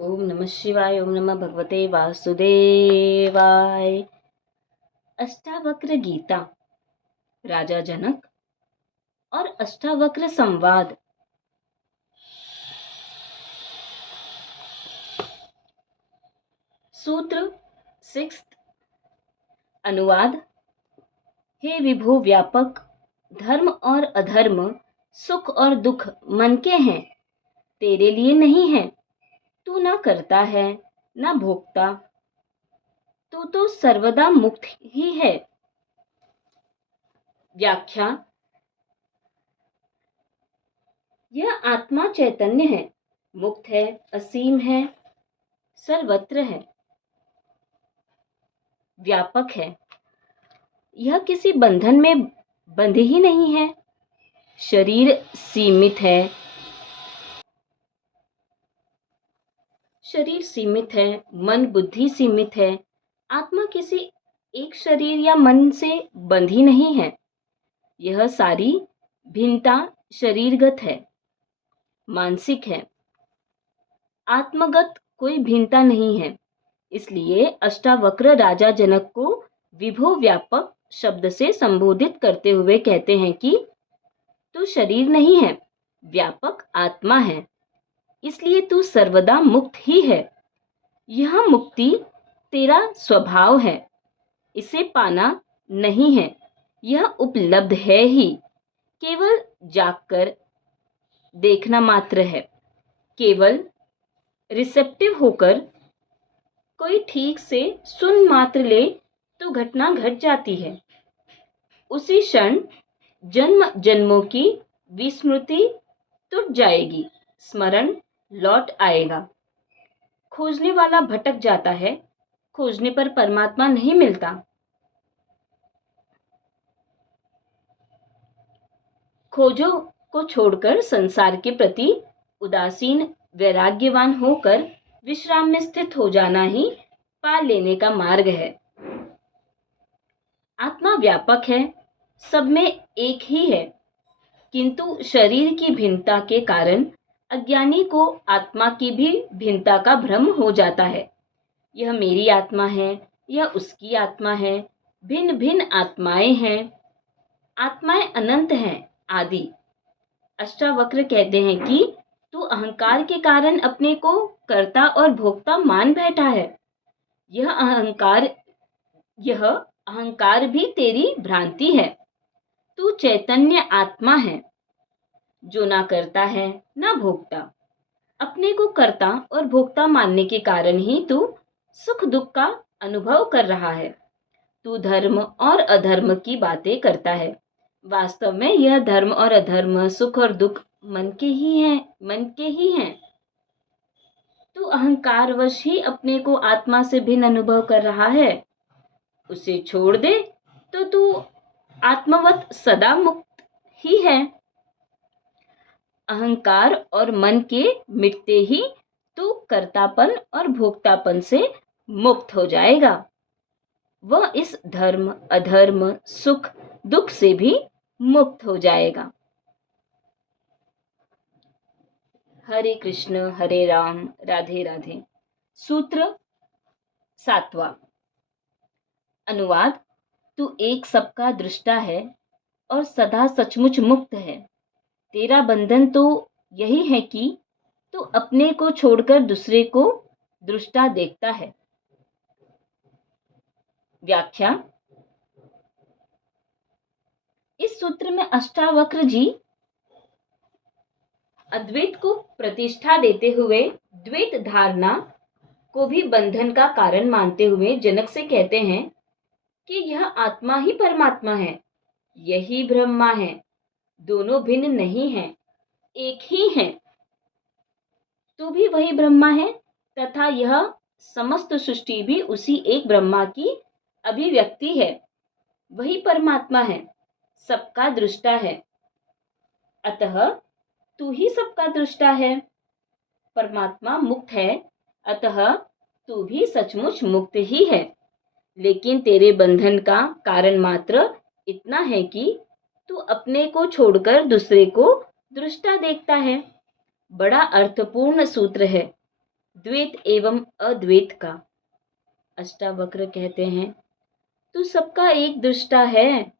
ओम नमः शिवाय। ओम नमः भगवते वासुदेवाय। अष्टावक्र गीता, राजा जनक और अष्टावक्र संवाद। सूत्र 6। अनुवाद। हे विभु व्यापक, धर्म और अधर्म, सुख और दुख मन के हैं, तेरे लिए नहीं है। तू ना करता है ना भोगता, तू तो सर्वदा मुक्त ही है। व्याख्या। यह आत्मा चैतन्य है, मुक्त है, असीम है, सर्वत्र है, व्यापक है। यह किसी बंधन में बंध ही नहीं है। शरीर सीमित है, मन बुद्धि सीमित है। आत्मा किसी एक शरीर या मन से बंधी नहीं है। यह सारी भिन्नता शरीरगत है, मानसिक है, आत्मगत कोई भिन्नता नहीं है। इसलिए अष्टावक्र राजा जनक को विभो व्यापक शब्द से संबोधित करते हुए कहते हैं कि तू शरीर नहीं है, व्यापक आत्मा है, इसलिए तू सर्वदा मुक्त ही है। यह मुक्ति तेरा स्वभाव है, इसे पाना नहीं है, यह उपलब्ध है ही, केवल जागकर देखना मात्र है। केवल रिसेप्टिव होकर कोई ठीक से सुन मात्र ले तो घटना घट जाती है। उसी क्षण जन्म जन्मों की विस्मृति टूट जाएगी, स्मरण लौट आएगा। खोजने वाला भटक जाता है, खोजने पर परमात्मा नहीं मिलता। खोजो को छोड़कर संसार के प्रति उदासीन वैराग्यवान होकर विश्राम में स्थित हो जाना ही पा लेने का मार्ग है। आत्मा व्यापक है, सब में एक ही है, किंतु शरीर की भिन्नता के कारण अज्ञानी को आत्मा की भी भिन्नता का भ्रम हो जाता है। यह मेरी आत्मा है, यह उसकी आत्मा है, भिन्न भिन्न आत्माएं हैं, आत्माएं अनंत हैं आदि। अष्टावक्र कहते हैं कि तू अहंकार के कारण अपने को कर्ता और भोक्ता मान बैठा है। यह अहंकार भी तेरी भ्रांति है। तू चैतन्य आत्मा है, जो ना करता है ना भोगता। अपने को कर्ता और भोक्ता मानने के कारण ही तू सुख दुख का अनुभव कर रहा है। तू धर्म और अधर्म की बातें करता है, वास्तव में यह धर्म और अधर्म, सुख और दुख मन के ही हैं। तू अहंकारवश ही अपने को आत्मा से भिन्न अनुभव कर रहा है। उसे छोड़ दे तो तू आत्मवत सदा मुक्त ही है। अहंकार और मन के मिटते ही तू कर्तापन और भोक्तापन से मुक्त हो जाएगा। वह इस धर्म अधर्म सुख दुख से भी मुक्त हो जाएगा। हरे कृष्ण हरे राम राधे राधे। सूत्र 7वां। अनुवाद। तू एक सबका दृष्टा है और सदा सचमुच मुक्त है। तेरा बंधन तो यही है कि तू अपने को छोड़कर दूसरे को दृष्टा देखता है। व्याख्या। इस सूत्र में अष्टावक्र जी अद्वैत को प्रतिष्ठा देते हुए द्वैत धारणा को भी बंधन का कारण मानते हुए जनक से कहते हैं कि यह आत्मा ही परमात्मा है, यही ब्रह्मा है, दोनों भिन्न नहीं हैं, एक ही हैं। तू भी वही ब्रह्मा है तथा यह समस्त सृष्टि भी उसी एक ब्रह्मा की अभिव्यक्ति है। वही परमात्मा है, सबका दृष्टा है, अतः तू ही सबका दृष्टा है। परमात्मा मुक्त है, अतः तू भी सचमुच मुक्त ही है। लेकिन तेरे बंधन का कारण मात्र इतना है कि तू अपने को छोड़कर दूसरे को दृष्टा देखता है। बड़ा अर्थपूर्ण सूत्र है। द्वैत एवं अद्वैत का। अष्टावक्र कहते हैं, तू सबका एक दृष्टा है,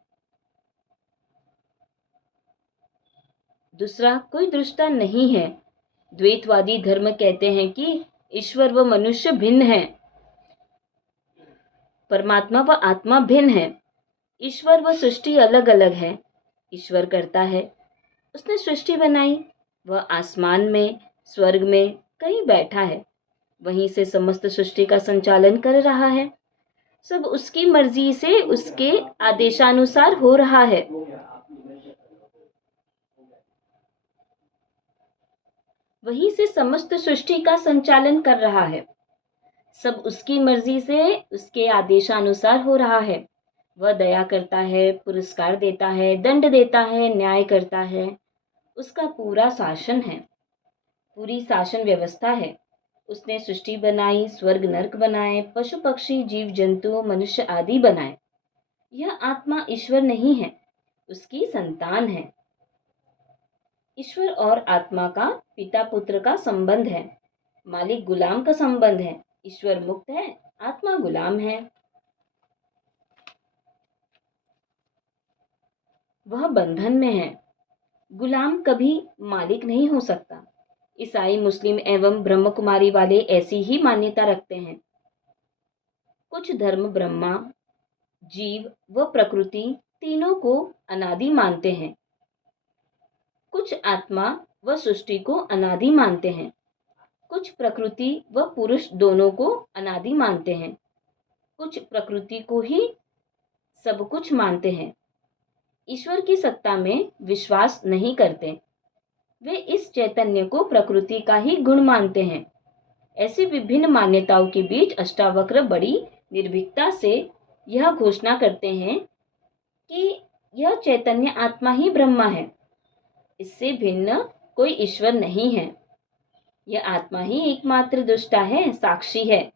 दूसरा कोई दृष्टा नहीं है। द्वैतवादी धर्म कहते हैं कि ईश्वर व मनुष्य भिन्न है, परमात्मा व आत्मा भिन्न है। ईश्वर व सृष्टि अलग अलग है। ईश्वर करता है, उसने सृष्टि बनाई, वह आसमान में, स्वर्ग में कहीं बैठा है, वहीं से समस्त सृष्टि का संचालन कर रहा है। सब उसकी मर्जी से, उसके आदेशानुसार हो रहा है। वहीं से समस्त सृष्टि का संचालन कर रहा है। सब उसकी मर्जी से, उसके आदेशानुसार हो रहा है। वह दया करता है, पुरस्कार देता है, दंड देता है, न्याय करता है। उसका पूरा शासन है, पूरी शासन व्यवस्था है। उसने सृष्टि बनाई, स्वर्ग नरक बनाए, पशु पक्षी जीव जंतु मनुष्य आदि बनाए। यह आत्मा ईश्वर नहीं है, उसकी संतान है। ईश्वर और आत्मा का पिता पुत्र का संबंध है, मालिक गुलाम का संबंध है। ईश्वर मुक्त है, आत्मा गुलाम है। वह बंधन में है। गुलाम कभी मालिक नहीं हो सकता। ईसाई, मुस्लिम एवं ब्रह्म कुमारी वाले ऐसी ही मान्यता रखते हैं। कुछ धर्म ब्रह्मा, जीव व प्रकृति तीनों को अनादि मानते हैं। कुछ आत्मा व सृष्टि को अनादि मानते हैं। कुछ प्रकृति व पुरुष दोनों को अनादि मानते हैं। कुछ प्रकृति को ही सब कुछ मानते हैं। ईश्वर की सत्ता में विश्वास नहीं करते। वे इस चैतन्य को प्रकृति का ही गुण मानते हैं। ऐसी विभिन्न मान्यताओं के बीच अष्टावक्र बड़ी निर्भीकता से यह घोषणा करते हैं कि यह चैतन्य आत्मा ही ब्रह्मा है, इससे भिन्न कोई ईश्वर नहीं है। यह आत्मा ही एकमात्र दृष्टा है, साक्षी है।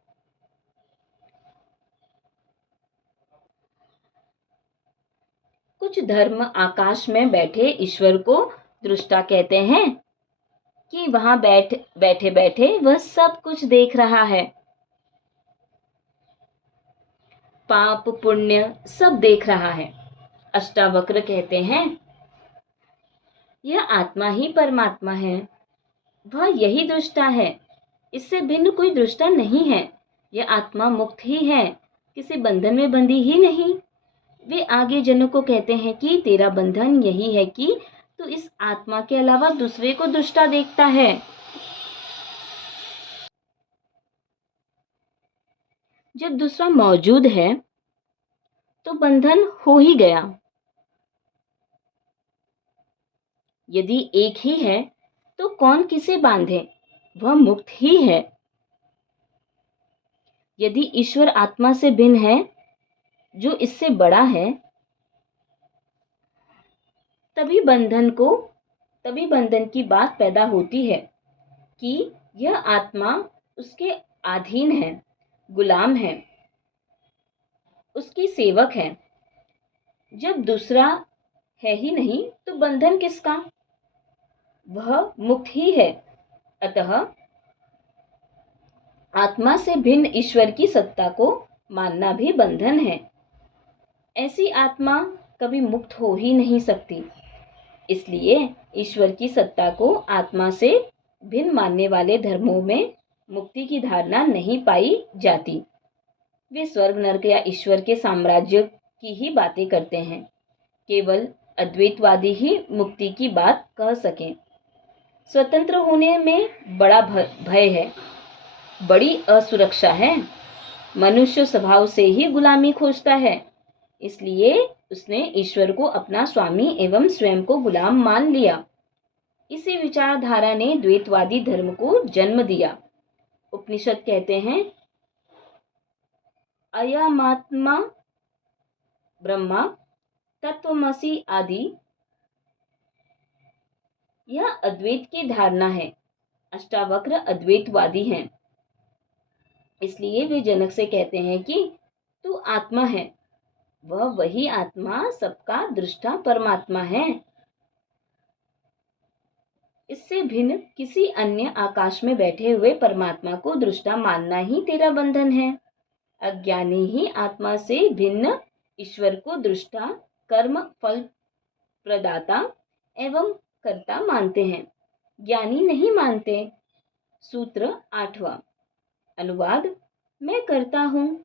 कुछ धर्म आकाश में बैठे ईश्वर को दृष्टा कहते हैं कि वहां बैठे बैठे वह सब कुछ देख रहा है, पाप पुण्य सब देख रहा है। अष्टावक्र कहते हैं, यह आत्मा ही परमात्मा है, वह यही दृष्टा है, इससे भिन्न कोई दृष्टा नहीं है। यह आत्मा मुक्त ही है, किसी बंधन में बंधी ही नहीं। वे आगे जनों को कहते हैं कि तेरा बंधन यही है कि तू इस आत्मा के अलावा दूसरे को दृष्टा देखता है। जब दूसरा मौजूद है तो बंधन हो ही गया। यदि एक ही है तो कौन किसे बांधे, वह मुक्त ही है। यदि ईश्वर आत्मा से भिन्न है, जो इससे बड़ा है, तभी बंधन की बात पैदा होती है कि यह आत्मा उसके अधीन है, गुलाम है, उसकी सेवक है। जब दूसरा है ही नहीं तो बंधन किसका? वह मुक्त ही है। अतः आत्मा से भिन्न ईश्वर की सत्ता को मानना भी बंधन है। ऐसी आत्मा कभी मुक्त हो ही नहीं सकती। इसलिए ईश्वर की सत्ता को आत्मा से भिन्न मानने वाले धर्मों में मुक्ति की धारणा नहीं पाई जाती। वे स्वर्ग नरक या ईश्वर के साम्राज्य की ही बातें करते हैं। केवल अद्वैतवादी ही मुक्ति की बात कह सकें। स्वतंत्र होने में बड़ा भय है, बड़ी असुरक्षा है। मनुष्य स्वभाव से ही गुलामी खोजता है, इसलिए उसने ईश्वर को अपना स्वामी एवं स्वयं को गुलाम मान लिया। इसी विचारधारा ने द्वैतवादी धर्म को जन्म दिया। उपनिषद कहते हैं, अयमात्मा ब्रह्मा तत्वमसि आदि। यह अद्वैत की धारणा है। अष्टावक्र अद्वैतवादी हैं, इसलिए वे जनक से कहते हैं कि तू आत्मा है, वह वही आत्मा सबका दृष्टा परमात्मा है। इससे भिन्न किसी अन्य आकाश में बैठे हुए परमात्मा को दृष्टा मानना ही तेरा बंधन है। अज्ञानी ही आत्मा से भिन्न ईश्वर को दृष्टा, कर्म फल प्रदाता एवं कर्ता मानते हैं, ज्ञानी नहीं मानते। सूत्र 8वां। अनुवाद। मैं करता हूँ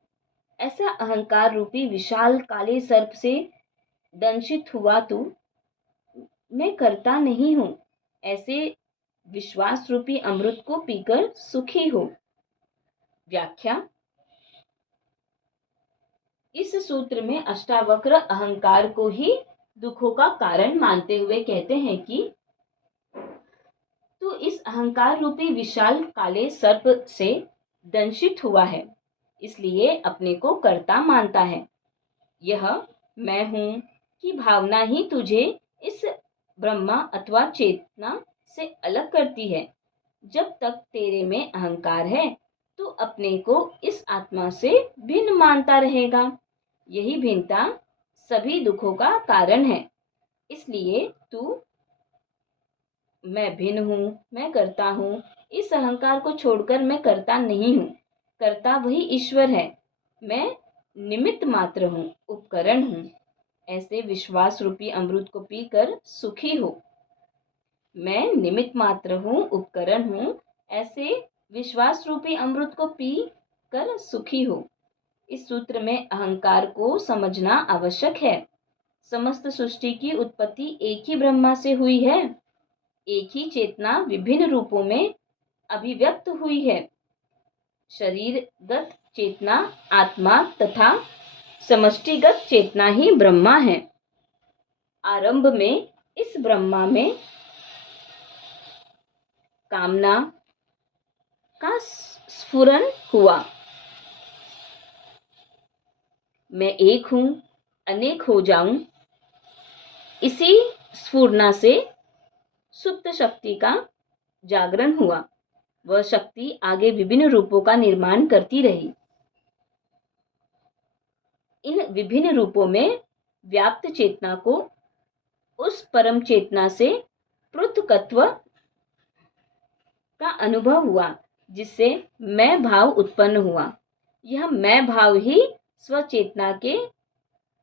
ऐसा अहंकार रूपी विशाल काले सर्प से दंशित हुआ तू, मैं करता नहीं हूँ ऐसे विश्वास रूपी अमृत को पीकर सुखी हो। व्याख्या। इस सूत्र में अष्टावक्र अहंकार को ही दुखों का कारण मानते हुए कहते हैं कि तू इस अहंकार रूपी विशाल काले सर्प से दंशित हुआ है, इसलिए अपने को कर्ता मानता है। यह मैं हूं की भावना ही तुझे इस ब्रह्मा अथवा चेतना से अलग करती है। जब तक तेरे में अहंकार है तू अपने को इस आत्मा से भिन्न मानता रहेगा। यही भिन्नता सभी दुखों का कारण है। इसलिए तू मैं भिन्न हूँ, मैं करता हूँ, इस अहंकार को छोड़कर मैं करता नहीं हूँ। कर्ता वही ईश्वर है, मैं निमित्त मात्र हूँ, उपकरण हूँ। ऐसे विश्वास रूपी अमृत को पीकर सुखी हो। मैं निमित्त मात्र हूँ, उपकरण हूँ, ऐसे विश्वास रूपी अमृत को पी कर सुखी हो। इस सूत्र में अहंकार को समझना आवश्यक है। समस्त सृष्टि की उत्पत्ति एक ही ब्रह्मा से हुई है। एक ही चेतना विभिन्न रूपों में अभिव्यक्त हुई है। शरीरगत चेतना आत्मा तथा समष्टिगत चेतना ही ब्रह्मा है। आरंभ में इस ब्रह्मा में कामना का स्फुरन हुआ। मैं एक हूं, अनेक हो जाऊं। इसी स्फुरना से सुप्त शक्ति का जागरण हुआ। वह शक्ति आगे विभिन्न रूपों का निर्माण करती रही। इन विभिन्न रूपों में व्याप्त चेतना को उस परम चेतना से पृथकत्व का अनुभव हुआ, जिससे मैं भाव उत्पन्न हुआ। यह मैं भाव ही स्वचेतना के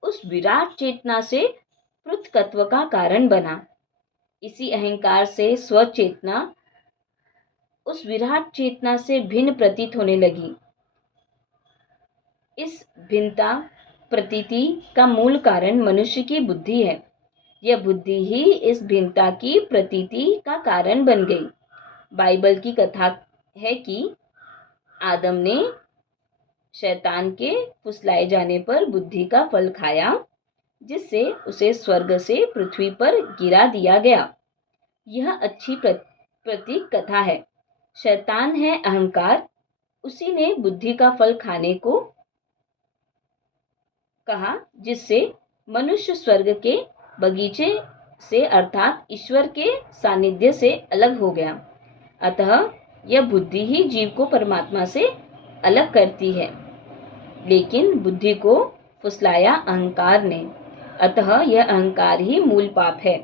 उस विराट चेतना से पृथकत्व का कारण बना। इसी अहंकार से स्वचेतना उस विराट चेतना से भिन्न प्रतीत होने लगी। इस भिन्नता प्रतीति का मूल कारण मनुष्य की बुद्धि है। यह बुद्धि ही इस भिन्नता की प्रतीति का कारण बन गई। बाइबल की कथा है कि आदम ने शैतान के फुसलाए जाने पर बुद्धि का फल खाया, जिससे उसे स्वर्ग से पृथ्वी पर गिरा दिया गया। यह अच्छी प्रतीक कथा है। शैतान है अहंकार, उसी ने बुद्धि का फल खाने को कहा, जिससे मनुष्य स्वर्ग के बगीचे से अर्थात ईश्वर के सानिध्य से अलग हो गया। अतः यह बुद्धि ही जीव को परमात्मा से अलग करती है। लेकिन बुद्धि को फुसलाया अहंकार ने, अतः यह अहंकार ही मूल पाप है,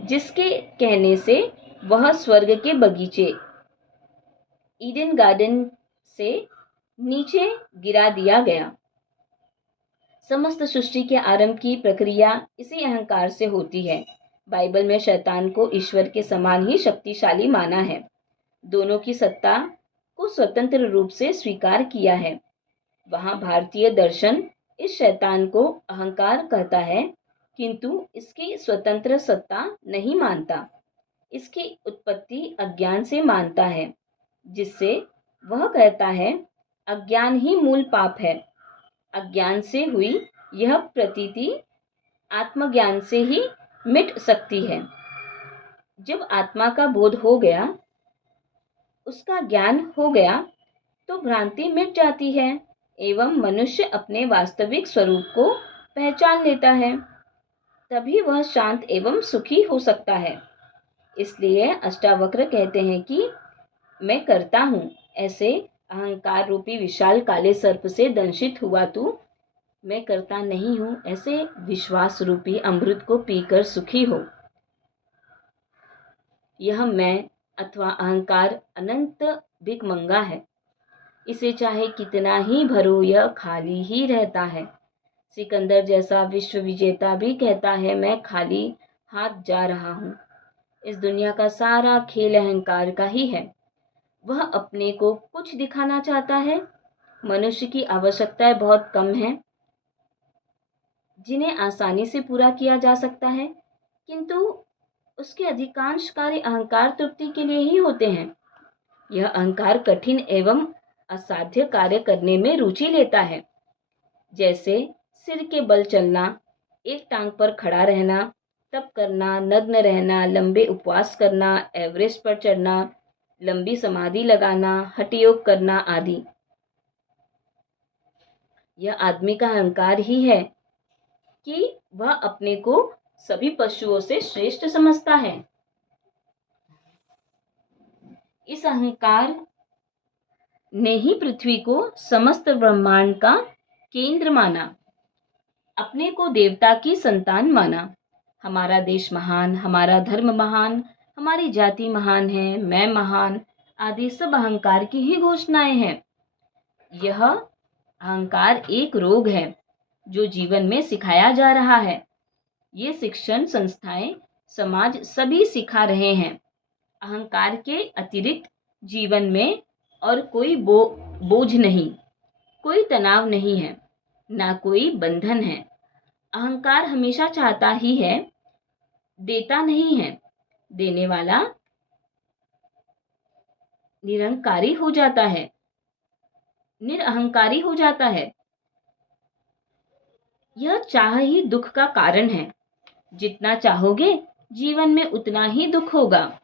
जिसके कहने से वह स्वर्ग के बगीचे ईडन गार्डन से नीचे गिरा दिया गया। समस्त सृष्टि के आरंभ की प्रक्रिया इसी अहंकार से होती है। बाइबल में शैतान को ईश्वर के समान ही शक्तिशाली माना है। दोनों की सत्ता को स्वतंत्र रूप से स्वीकार किया है। वहाँ भारतीय दर्शन इस शैतान को अहंकार कहता है, किंतु इसकी स्वतंत्र सत्ता नहीं मानता। इसकी उत्पत्ति अज्ञान से मानता है, जिससे वह कहता है अज्ञान ही मूल पाप है। अज्ञान से हुई यह प्रतीति आत्मज्ञान से ही मिट सकती है। जब आत्मा का बोध हो गया, उसका ज्ञान हो गया, तो भ्रांति मिट जाती है एवं मनुष्य अपने वास्तविक स्वरूप को पहचान लेता है। तभी वह शांत एवं सुखी हो सकता है। इसलिए अष्टावक्र कहते हैं कि मैं करता हूँ ऐसे अहंकार रूपी विशाल काले सर्प से दंशित हुआ तू, मैं करता नहीं हूँ ऐसे विश्वास रूपी अमृत को पीकर सुखी हो। यह मैं अथवा अहंकार अनंत भिखमंगा है। इसे चाहे कितना ही भरो यह खाली ही रहता है। सिकंदर जैसा विश्व विजेता भी कहता है मैं खाली हाथ जा रहा हूँ। इस दुनिया का सारा खेल अहंकार का ही है। वह अपने को कुछ दिखाना चाहता है। मनुष्य की आवश्यकताएं बहुत कम हैं, जिन्हें आसानी से पूरा किया जा सकता है, किंतु उसके अधिकांश कार्य अहंकार तृप्ति के लिए ही होते हैं। यह अहंकार कठिन एवं असाध्य कार्य करने में रुचि लेता है, जैसे सिर के बल चलना, एक टांग पर खड़ा रहना, तप करना, नग्न रहना, लंबे उपवास करना, एवरेस्ट पर चढ़ना, लंबी समाधि लगाना, हठ योग करना आदि। यह आदमी का अहंकार ही है कि वह अपने को सभी पशुओं से श्रेष्ठ समझता है। इस अहंकार ने ही पृथ्वी को समस्त ब्रह्मांड का केंद्र माना, अपने को देवता की संतान माना। हमारा देश महान, हमारा धर्म महान, हमारी जाति महान है, मैं महान आदि सब अहंकार की ही घोषणाएं हैं। यह अहंकार एक रोग है जो जीवन में सिखाया जा रहा है। ये शिक्षण संस्थाएं, समाज सभी सिखा रहे हैं। अहंकार के अतिरिक्त जीवन में और कोई बोझ नहीं, कोई तनाव नहीं है, ना कोई बंधन है। अहंकार हमेशा चाहता ही है, देता नहीं है। देने वाला निरहंकारी हो जाता है, निरअहंकारी हो जाता है। यह चाह ही दुख का कारण है। जितना चाहोगे जीवन में उतना ही दुख होगा।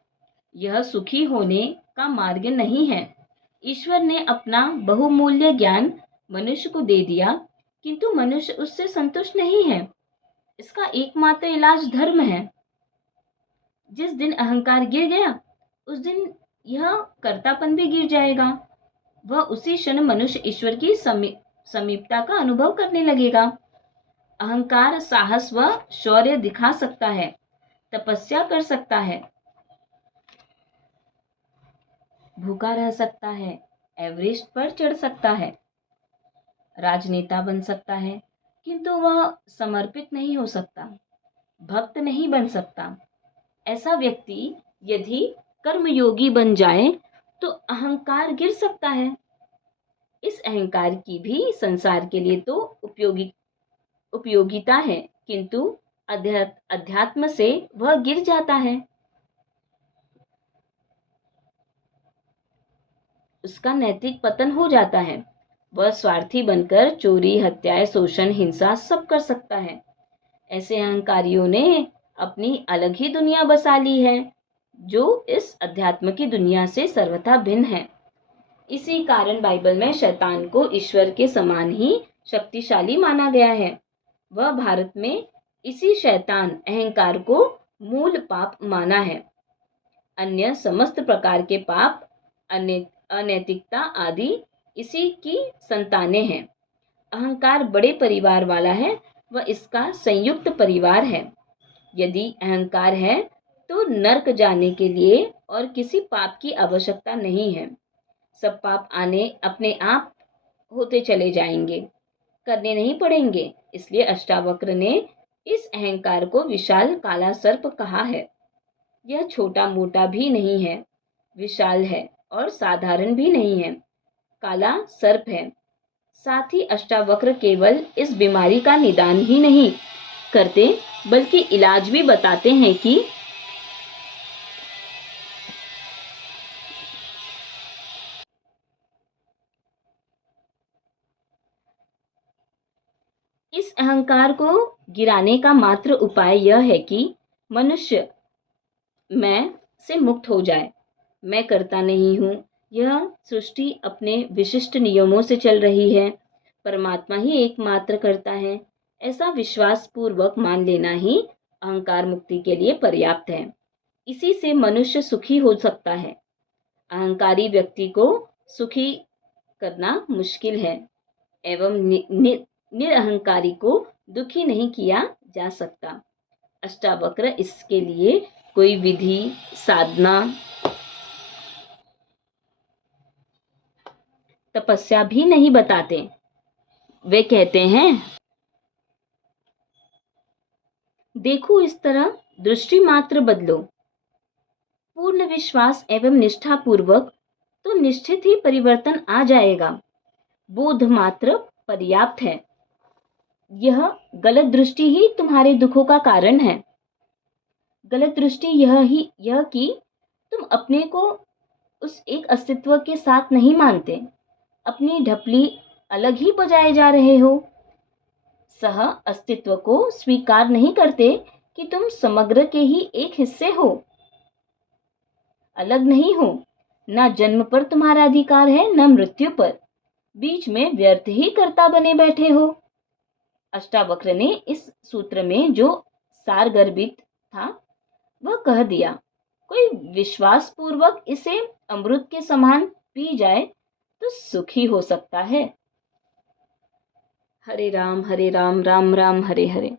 यह सुखी होने का मार्ग नहीं है। ईश्वर ने अपना बहुमूल्य ज्ञान मनुष्य को दे दिया, किंतु मनुष्य उससे संतुष्ट नहीं है। इसका एकमात्र इलाज धर्म है। जिस दिन अहंकार गिर गया, उस दिन यह कर्तापन भी गिर जाएगा। वह उसी क्षण मनुष्य ईश्वर की समीपता का अनुभव करने लगेगा। अहंकार साहस व शौर्य दिखा सकता है, तपस्या कर सकता है, भूखा रह सकता है, एवरेस्ट पर चढ़ सकता है, राजनेता बन सकता है, किंतु वह समर्पित नहीं हो सकता, भक्त नहीं बन सकता। ऐसा व्यक्ति यदि कर्मयोगी बन जाए तो अहंकार गिर सकता है। इस अहंकार की भी संसार के लिए तो उपयोगिता है, किंतु अध्यात्म से वह गिर जाता है। उसका नैतिक पतन हो जाता है। वह स्वार्थी बनकर चोरी, हत्याएं, शोषण, हिंसा सब कर सकता है। ऐसे अहंकारियों ने अपनी अलग ही दुनिया बसा ली है, जो इस अध्यात्म की दुनिया से सर्वथा भिन्न है। इसी कारण बाइबल में शैतान को ईश्वर के समान ही शक्तिशाली माना गया है। वह भारत में इसी शैतान अहंकार को मूल पाप माना है। अन्य समस्त प्रकार के पाप, अनैतिकता आदि इसी की संतानें हैं। अहंकार बड़े परिवार वाला है, वह इसका संयुक्त परिवार है। यदि अहंकार है तो नरक जाने के लिए और किसी पाप की आवश्यकता नहीं है। सब पाप अपने आप होते चले जाएंगे, करने नहीं पड़ेंगे। इसलिए अष्टावक्र ने इस अहंकार को विशाल काला सर्प कहा है। यह छोटा मोटा भी नहीं है, विशाल है और साधारण भी नहीं है, काला सर्प है। साथ ही अष्टावक्र केवल इस बीमारी का निदान ही नहीं करते, बल्कि इलाज भी बताते हैं कि इस अहंकार को गिराने का मात्र उपाय यह है कि मनुष्य मैं से मुक्त हो जाए। मैं करता नहीं हूँ, यह सृष्टि अपने विशिष्ट नियमों से चल रही है, परमात्मा ही एकमात्र करता है, ऐसा विश्वास पूर्वक मान लेना ही अहंकार मुक्ति के लिए पर्याप्त है। इसी से मनुष्य सुखी हो सकता है। अहंकारी व्यक्ति को सुखी करना मुश्किल है एवं निरअहंकारी को दुखी नहीं किया जा सकता। अष्टावक्र इसके लिए कोई विधि, साधना, तपस्या भी नहीं बताते। वे कहते हैं, देखो इस तरह दृष्टि मात्र बदलो, पूर्ण विश्वास एवं निष्ठा पूर्वक, तो निश्चित ही परिवर्तन आ जाएगा। बोध मात्र पर्याप्त है। यह गलत दृष्टि ही तुम्हारे दुखों का कारण है। गलत दृष्टि यह कि तुम अपने को उस एक अस्तित्व के साथ नहीं मानते, अपनी ढपली अलग ही बजाए जा रहे हो। सह अस्तित्व को स्वीकार नहीं करते कि तुम समग्र के ही एक हिस्से हो, अलग नहीं हो। ना जन्म पर तुम्हारा अधिकार है, न मृत्यु पर। बीच में व्यर्थ ही कर्ता बने बैठे हो। अष्टावक्र ने इस सूत्र में जो सारगर्भित था वह कह दिया। कोई विश्वास पूर्वक इसे अमृत के समान पी जाए तो सुखी हो सकता है। हरे राम राम राम हरे हरे,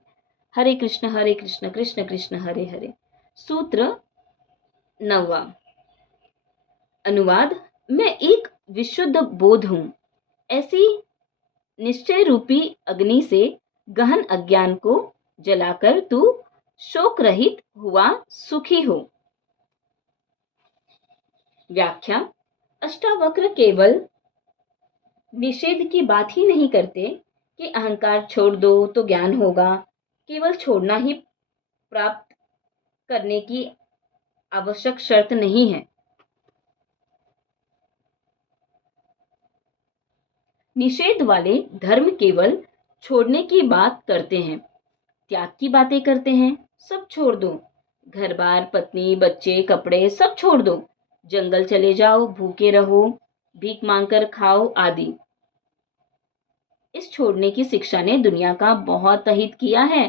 हरे कृष्ण कृष्ण कृष्ण हरे हरे। सूत्र 9वां। अनुवाद। मैं एक विशुद्ध बोध हूं। ऐसी निश्चय रूपी अग्नि से गहन अज्ञान को जलाकर तू शोक रहित हुआ सुखी हो। व्याख्या। अष्टावक्र केवल निषेध की बात ही नहीं करते कि अहंकार छोड़ दो तो ज्ञान होगा। केवल छोड़ना ही प्राप्त करने की आवश्यक शर्त नहीं है। निषेध वाले धर्म केवल छोड़ने की बात करते हैं, त्याग की बातें करते हैं। सब छोड़ दो, घर बार, पत्नी, बच्चे, कपड़े सब छोड़ दो, जंगल चले जाओ, भूखे रहो, भीख मांगकर खाओ आदि। इस छोड़ने की शिक्षा ने दुनिया का बहुत अहित किया है।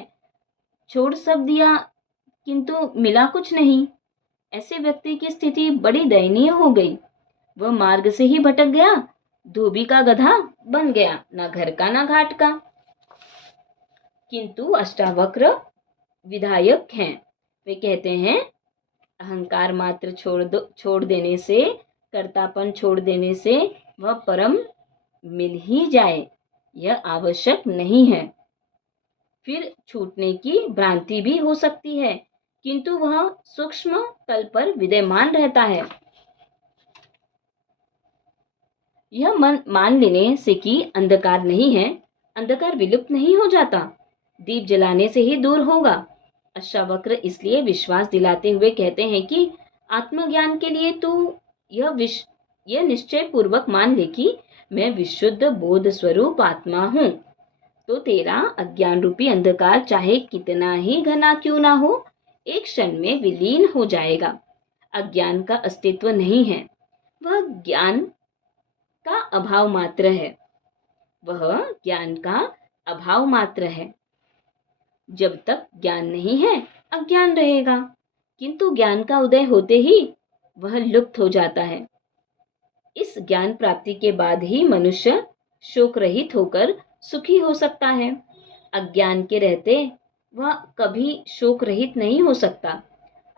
छोड़ सब दिया किंतु मिला कुछ नहीं। ऐसे व्यक्ति की स्थिति बड़ी दयनीय हो गई। वह मार्ग से ही भटक गया, धोबी का गधा बन गया, ना घर का ना घाट का। किंतु अष्टावक्र विधायक हैं। वे कहते हैं, अहंकार मात्र छोड़ देने से, कर्तापन छोड़ देने से वह परम मिल ही जाए, यह आवश्यक नहीं है। फिर छूटने की भ्रांति भी हो सकती है, किंतु वह सूक्ष्म तल पर विद्यमान रहता है। यह मान लेने से कि अंधकार नहीं है, अंधकार विलुप्त नहीं हो जाता, दीप जलाने से ही दूर होगा। अष्टावक्र इसलिए विश्वास दिलाते हुए कहते हैं कि आत्मज्ञान के लिए तू यह निश्चय पूर्वक मान ले कि मैं विशुद्ध बोध स्वरूप आत्मा हूँ, तो तेरा अज्ञान रूपी अंधकार चाहे कितना ही घना क्यों ना हो, एक क्षण में विलीन हो जाएगा। अज्ञान का अस्तित्व नहीं है, वह ज्ञान का अभाव मात्र है। वह ज्ञान का अभाव मात्र है। जब तक ज्ञान नहीं है, अज्ञान रहेगा, किंतु ज्ञान का उदय होते ही वह लुप्त हो जाता है। इस ज्ञान प्राप्ति के बाद ही मनुष्य शोक रहित होकर सुखी हो सकता है। अज्ञान के रहते वह कभी शोक रहित नहीं हो सकता।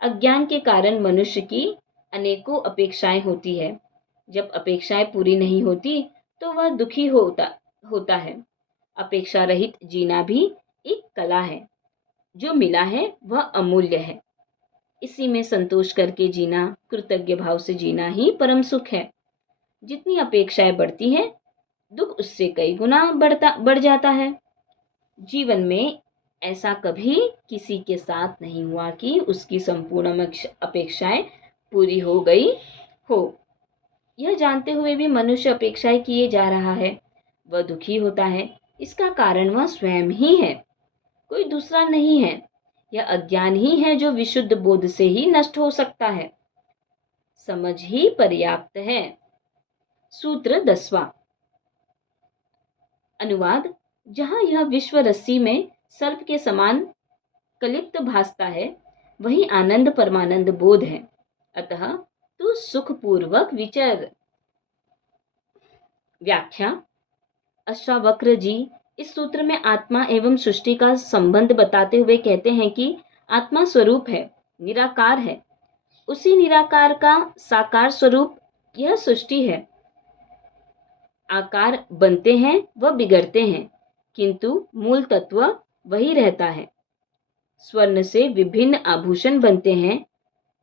अज्ञान के कारण मनुष्य की अनेकों अपेक्षाएं होती है। जब अपेक्षाएं पूरी नहीं होती तो वह दुखी होता है। अपेक्षा रहित जीना भी एक कला है। जो मिला है वह अमूल्य है। इसी में संतोष करके जीना, कृतज्ञ भाव से जीना ही परम सुख है। जितनी अपेक्षाएं बढ़ती हैं, दुख उससे कई गुना बढ़ जाता है। जीवन में ऐसा कभी किसी के साथ नहीं हुआ कि उसकी संपूर्ण अपेक्षाएं पूरी हो गई हो। यह जानते हुए भी मनुष्य अपेक्षाएं किए जा रहा है, वह दुखी होता है। इसका कारण वह स्वयं ही है, कोई दूसरा नहीं है। यह अज्ञान ही है जो विशुद्ध बोध से ही नष्ट हो सकता है। समझ ही पर्याप्त है। सूत्र 10वां। अनुवाद। जहां यह विश्व रस्सी में सर्प के समान कलिप्त भासता है, वही आनंद परमानंद बोध है। अतः तू सुखपूर्वक विचर। व्याख्या। अष्टावक्र जी इस सूत्र में आत्मा एवं सृष्टि का संबंध बताते हुए कहते हैं कि आत्मा स्वरूप है, निराकार है। उसी निराकार का साकार स्वरूप यह सृष्टि है। आकार बनते हैं व बिगड़ते हैं, किंतु मूल तत्व वही रहता है। स्वर्ण से विभिन्न आभूषण बनते हैं,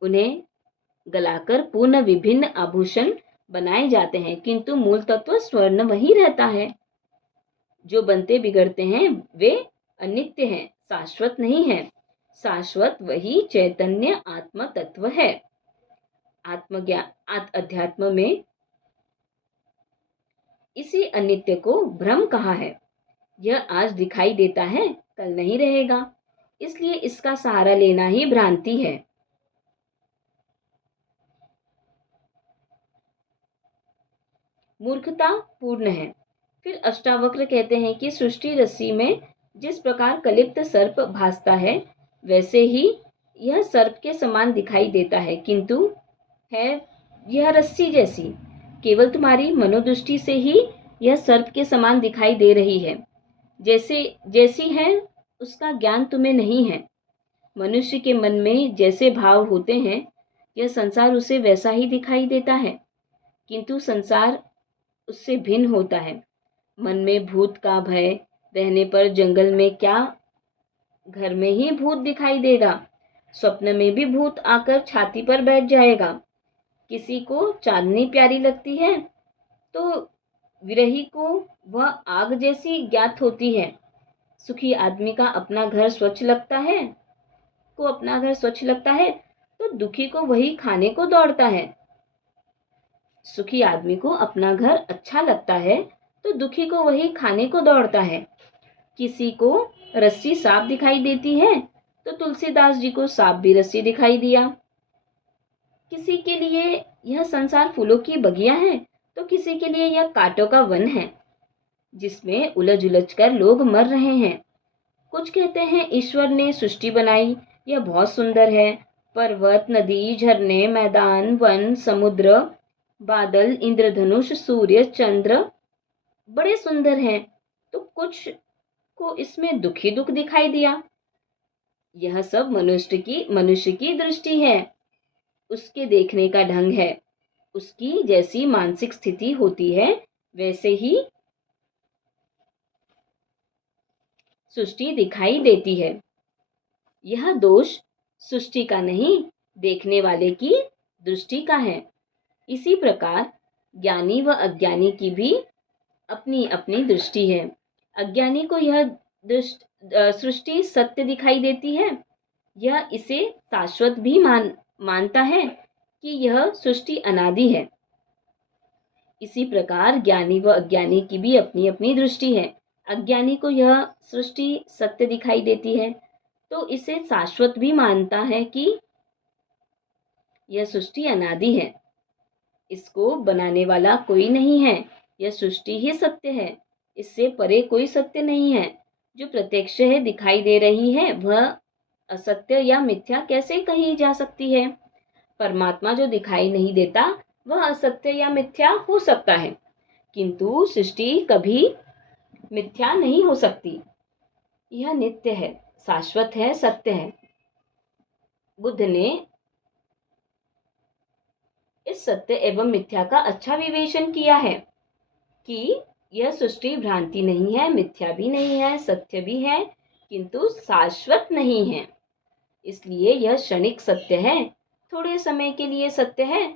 उन्हें गलाकर पूर्ण विभिन्न आभूषण बनाए जाते हैं, किंतु मूल तत्व स्वर्ण वही रहता है। जो बनते बिगड़ते हैं वे अनित्य हैं, शाश्वत नहीं है। शाश्वत वही चैतन्य आत्म तत्व है। आत्मज्ञान अध्यात्म में इसी अनित्य को भ्रम कहा है। यह आज दिखाई देता है, कल नहीं रहेगा, इसलिए इसका सहारा लेना ही भ्रांति है। मूर्खता पूर्ण है। फिर अष्टावक्र कहते हैं कि सृष्टि रस्सी में जिस प्रकार कलिप्त सर्प भासता है, वैसे ही यह सर्प के समान दिखाई देता है, किंतु है यह रस्सी जैसी। केवल तुम्हारी मनोदृष्टि से ही यह सर्प के समान दिखाई दे रही है। जैसी है उसका ज्ञान तुम्हें नहीं है। मनुष्य के मन में जैसे भाव होते हैं, यह संसार उसे वैसा ही दिखाई देता है, किंतु संसार उससे भिन्न होता है। मन में भूत का भय रहने पर जंगल में क्या घर में ही भूत दिखाई देगा। स्वप्न में भी भूत आकर छाती पर बैठ जाएगा। किसी को चांदनी प्यारी लगती है तो विरही को वह आग जैसी ज्ञात होती है। सुखी आदमी का अपना घर स्वच्छ लगता है तो दुखी को वही खाने को दौड़ता है। सुखी आदमी को अपना घर अच्छा लगता है तो दुखी को वही खाने को दौड़ता है। किसी को रस्सी सांप दिखाई देती है तो तुलसीदास जी को सांप भी रस्सी दिखाई दिया। किसी के लिए यह संसार फूलों की बगिया है तो किसी के लिए यह कांटों का वन है, जिसमें उलझ उलझ कर लोग मर रहे हैं। कुछ कहते हैं ईश्वर ने सृष्टि बनाई, यह बहुत सुंदर है। पर्वत, नदी, झरने, मैदान, वन, समुद्र, बादल, इंद्रधनुष, सूर्य, चंद्र बड़े सुंदर हैं, तो कुछ को इसमें दुखी दुख दिखाई दिया। यह सब मनुष्य की दृष्टि है, उसके देखने का ढंग है। उसकी जैसी मानसिक स्थिति होती है, वैसे ही सृष्टि दिखाई देती है। यह दोष सृष्टि का नहीं, देखने वाले की दृष्टि का है। इसी प्रकार ज्ञानी व अज्ञानी की भी अपनी अपनी दृष्टि है। अज्ञानी को यह सृष्टि सत्य दिखाई देती है। यह इसे शाश्वत भी मानता है कि यह सृष्टि अनादि है। इसी प्रकार ज्ञानी व अज्ञानी की भी अपनी अपनी दृष्टि है। अज्ञानी को यह सृष्टि सत्य दिखाई देती है तो इसे शाश्वत भी मानता है कि यह सृष्टि अनादि है, इसको बनाने वाला कोई नहीं है, यह सृष्टि ही सत्य है, इससे परे कोई सत्य नहीं है। जो प्रत्यक्ष है, दिखाई दे रही है, वह असत्य या मिथ्या कैसे कही जा सकती है। परमात्मा जो दिखाई नहीं देता वह असत्य या मिथ्या हो सकता है, किंतु सृष्टि कभी मिथ्या नहीं हो सकती। यह नित्य है, शाश्वत है, सत्य है। बुद्ध ने इस सत्य एवं मिथ्या का अच्छा विवेचन किया है कि यह सृष्टि भ्रांति नहीं है, मिथ्या भी नहीं है, सत्य भी है, किंतु शाश्वत नहीं है। इसलिए यह क्षणिक सत्य है, थोड़े समय के लिए सत्य है।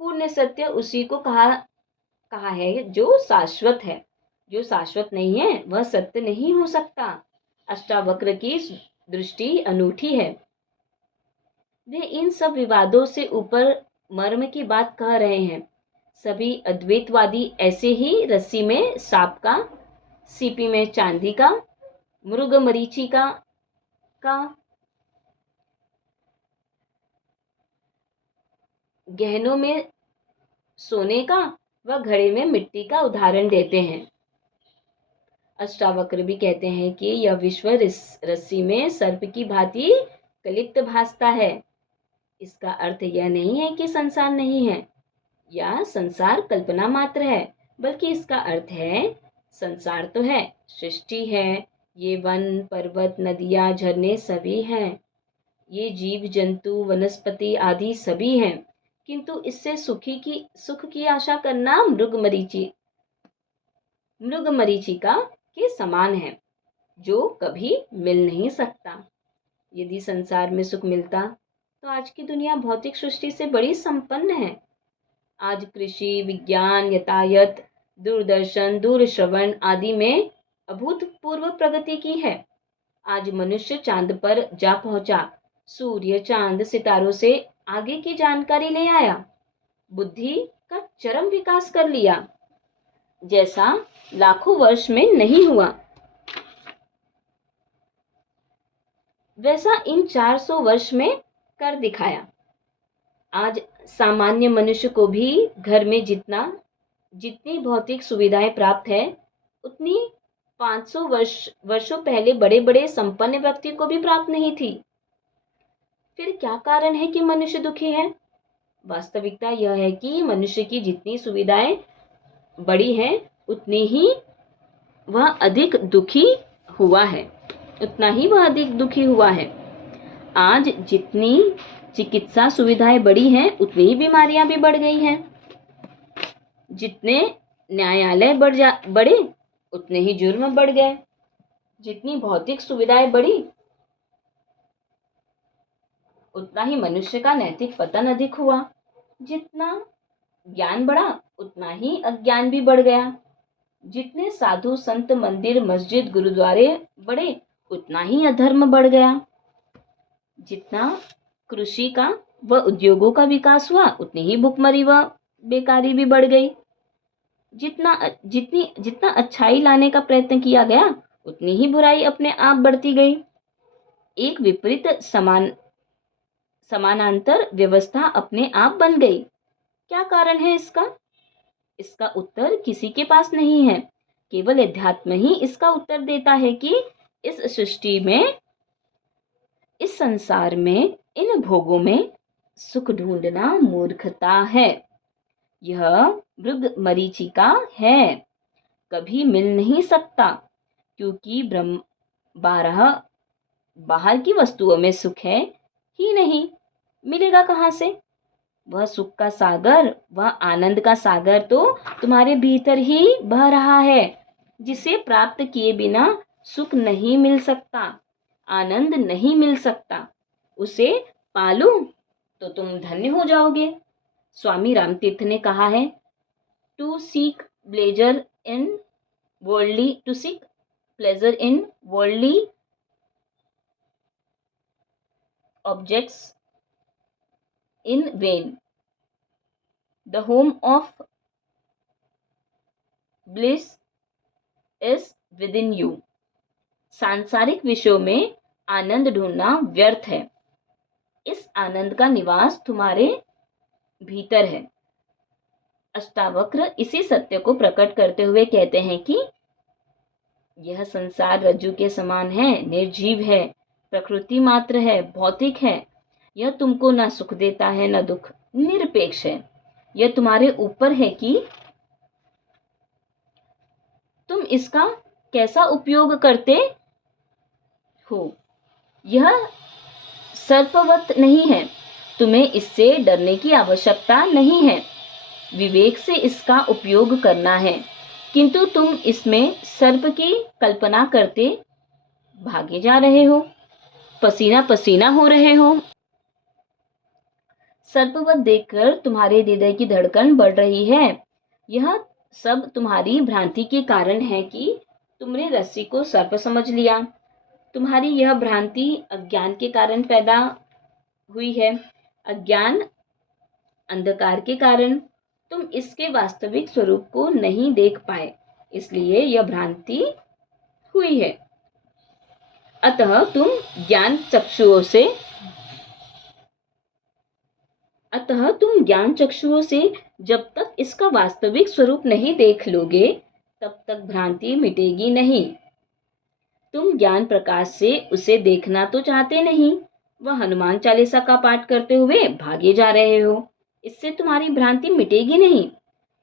पूर्ण सत्य उसी को कहा है जो शाश्वत है। जो शाश्वत नहीं है वह सत्य नहीं हो सकता। अष्टावक्र की दृष्टि अनूठी है। वे इन सब विवादों से ऊपर मर्म की बात कह रहे हैं। सभी अद्वैतवादी ऐसे ही रस्सी में सांप का, सीपी में चांदी का, मृग मरीचिका का, गहनों में सोने का व घड़े में मिट्टी का उदाहरण देते हैं। अष्टावक्र भी कहते हैं कि यह विश्व रस्सी में सर्प की भांति कलिप्त भासता है। इसका अर्थ यह नहीं है कि संसार नहीं है या संसार कल्पना मात्र है, बल्कि इसका अर्थ है संसार तो है, सृष्टि है, ये वन, पर्वत, नदियां, झरने सभी हैं। ये जीव जंतु वनस्पति आदि सभी हैं, किंतु इससे सुख की आशा करना मृग मरीचिका के समान है, जो कभी मिल नहीं सकता। यदि संसार में सुख मिलता तो आज की दुनिया भौतिक सृष्टि से बड़ी संपन्न है। आज कृषि, विज्ञान, यातायात, दूरदर्शन, दूरश्रवण आदि में अभूतपूर्व प्रगति की है। आज मनुष्य चांद पर जा पहुंचा, सूर्य, चांद, सितारों से आगे की जानकारी ले आया, बुद्धि का चरम विकास कर लिया, जैसा लाखों वर्ष में नहीं हुआ, वैसा इन 400 वर्ष में कर दिखाया। आज सामान्य मनुष्य को भी घर में जितनी भौतिक सुविधाएं प्राप्त है, उतनी 500 वर्षों पहले बड़े बड़े संपन्न व्यक्ति को भी प्राप्त नहीं थी। फिर क्या कारण है कि मनुष्य दुखी है? वास्तविकता यह है कि मनुष्य की जितनी सुविधाएं बड़ी हैं, उतनी ही वह अधिक दुखी हुआ है, आज जितनी चिकित्सा सुविधाएं बढ़ी हैं, उतनी ही बीमारियां भी बढ़ गई हैं। जितने न्यायालय बढ़े, उतने ही जुर्म बढ़ गए। जितनी भौतिक सुविधाएं बढ़ी, उतना ही मनुष्य का नैतिक पतन अधिक हुआ। जितना ज्ञान बढ़ा, उतना ही अज्ञान भी बढ़ गया। जितने साधु संत, मंदिर, मस्जिद, गुरुद्वारे बढ़े, उतना ही अधर्म बढ़ गया। जितना कृषि का व उद्योगों का विकास हुआ, उतनी ही भुखमरी व बेकारी भी बढ़ गई। जितना अच्छाई लाने का प्रयत्न किया गया, उतनी ही बुराई अपने आप बढ़ती गई। एक विपरीत समानांतर व्यवस्था अपने आप बन गई। क्या कारण है इसका? इसका उत्तर किसी के पास नहीं है। केवल अध्यात्म ही इसका उत्तर देता है कि इस सृष्टि में, इस संसार में, इन भोगों में सुख ढूंढना मूर्खता है। यह मृग मरीचिका है, कभी मिल नहीं सकता, क्योंकि बाहर की वस्तुओं में सुख है ही नहीं, मिलेगा कहाँ से? वह सुख का सागर, वह आनंद का सागर तो तुम्हारे भीतर ही बह रहा है, जिसे प्राप्त किए बिना सुख नहीं मिल सकता, आनंद नहीं मिल सकता। उसे पालो तो तुम धन्य हो जाओगे। स्वामी रामतीर्थ ने कहा है, to seek pleasure in worldly objects in vain. The home of bliss is within you. सांसारिक विषयों में आनंद ढूंढना व्यर्थ है, इस आनंद का निवास तुम्हारे भीतर है। अष्टावक्र इसी सत्य को प्रकट करते हुए कहते हैं कि यह संसार रज्जु के समान है, निर्जीव है, प्रकृति मात्र है, भौतिक है। यह तुमको ना सुख देता है, ना दुख, निरपेक्ष है। यह तुम्हारे ऊपर है कि तुम इसका कैसा उपयोग करते हो। यह सर्पवत नहीं है, तुम्हें इससे डरने की आवश्यकता नहीं है। विवेक से इसका उपयोग करना है, किंतु तुम इसमें सर्प की कल्पना करते भागे जा रहे हो, पसीना पसीना हो रहे हो। सर्पवत देखकर तुम्हारे हृदय की धड़कन बढ़ रही है। यह सब तुम्हारी भ्रांति के कारण है कि तुमने रस्सी को सर्प समझ लिया। तुम्हारी यह भ्रांति अज्ञान के कारण पैदा हुई है। अज्ञान, अंधकार के कारण तुम इसके वास्तविक स्वरूप को नहीं देख पाए, इसलिए यह भ्रांति हुई है। अतः तुम ज्ञान चक्षुओं से जब तक इसका वास्तविक स्वरूप नहीं देख लोगे, तब तक भ्रांति मिटेगी नहीं। तुम ज्ञान प्रकाश से उसे देखना तो चाहते नहीं, वह हनुमान चालीसा का पाठ करते हुए भागे जा रहे हो। इससे तुम्हारी भ्रांति मिटेगी नहीं,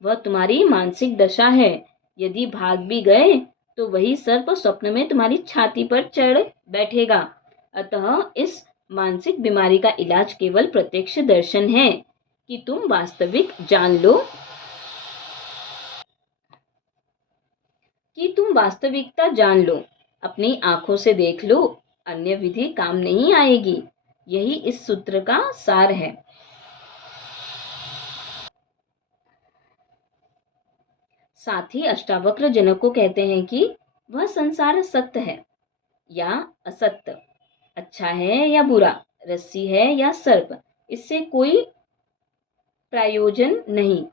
वह तुम्हारी मानसिक दशा है। यदि भाग भी गए तो वही सर्प स्वप्न में तुम्हारी छाती पर चढ़ बैठेगा। अतः इस मानसिक बीमारी का इलाज केवल प्रत्यक्ष दर्शन है कि तुम वास्तविक जान लो कि तुम वास्तविकता जान लो, अपनी आंखों से देख लो, अन्य विधि काम नहीं आएगी। यही इस सूत्र का सार है। साथ ही अष्टावक्र जनक को कहते हैं कि वह संसार सत्य है या असत्य, अच्छा है या बुरा, रस्सी है या सर्प, इससे कोई प्रयोजन नहीं।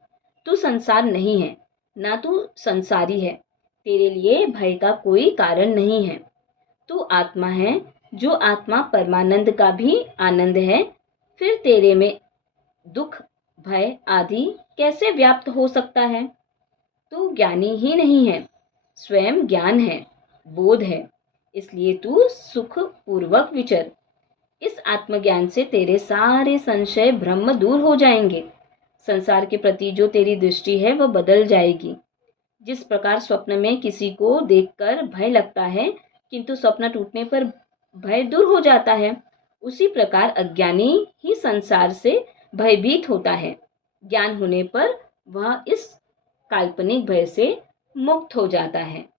तू संसार नहीं है, ना तू संसारी है। तेरे लिए भय का कोई कारण नहीं है। तू आत्मा है, जो आत्मा परमानंद का भी आनंद है। फिर तेरे में दुख, भय आदि कैसे व्याप्त हो सकता है? तू ज्ञानी ही नहीं है, स्वयं ज्ञान है, बोध है। इसलिए तू सुख पूर्वक विचर। इस आत्मज्ञान से तेरे सारे संशय भ्रम दूर हो जाएंगे। संसार के प्रति जो तेरी दृष्टि है वह बदल जाएगी। जिस प्रकार स्वप्न में किसी को देखकर भय लगता है, किंतु स्वप्न टूटने पर भय दूर हो जाता है, उसी प्रकार अज्ञानी ही संसार से भयभीत होता है। ज्ञान होने पर वह इस काल्पनिक भय से मुक्त हो जाता है।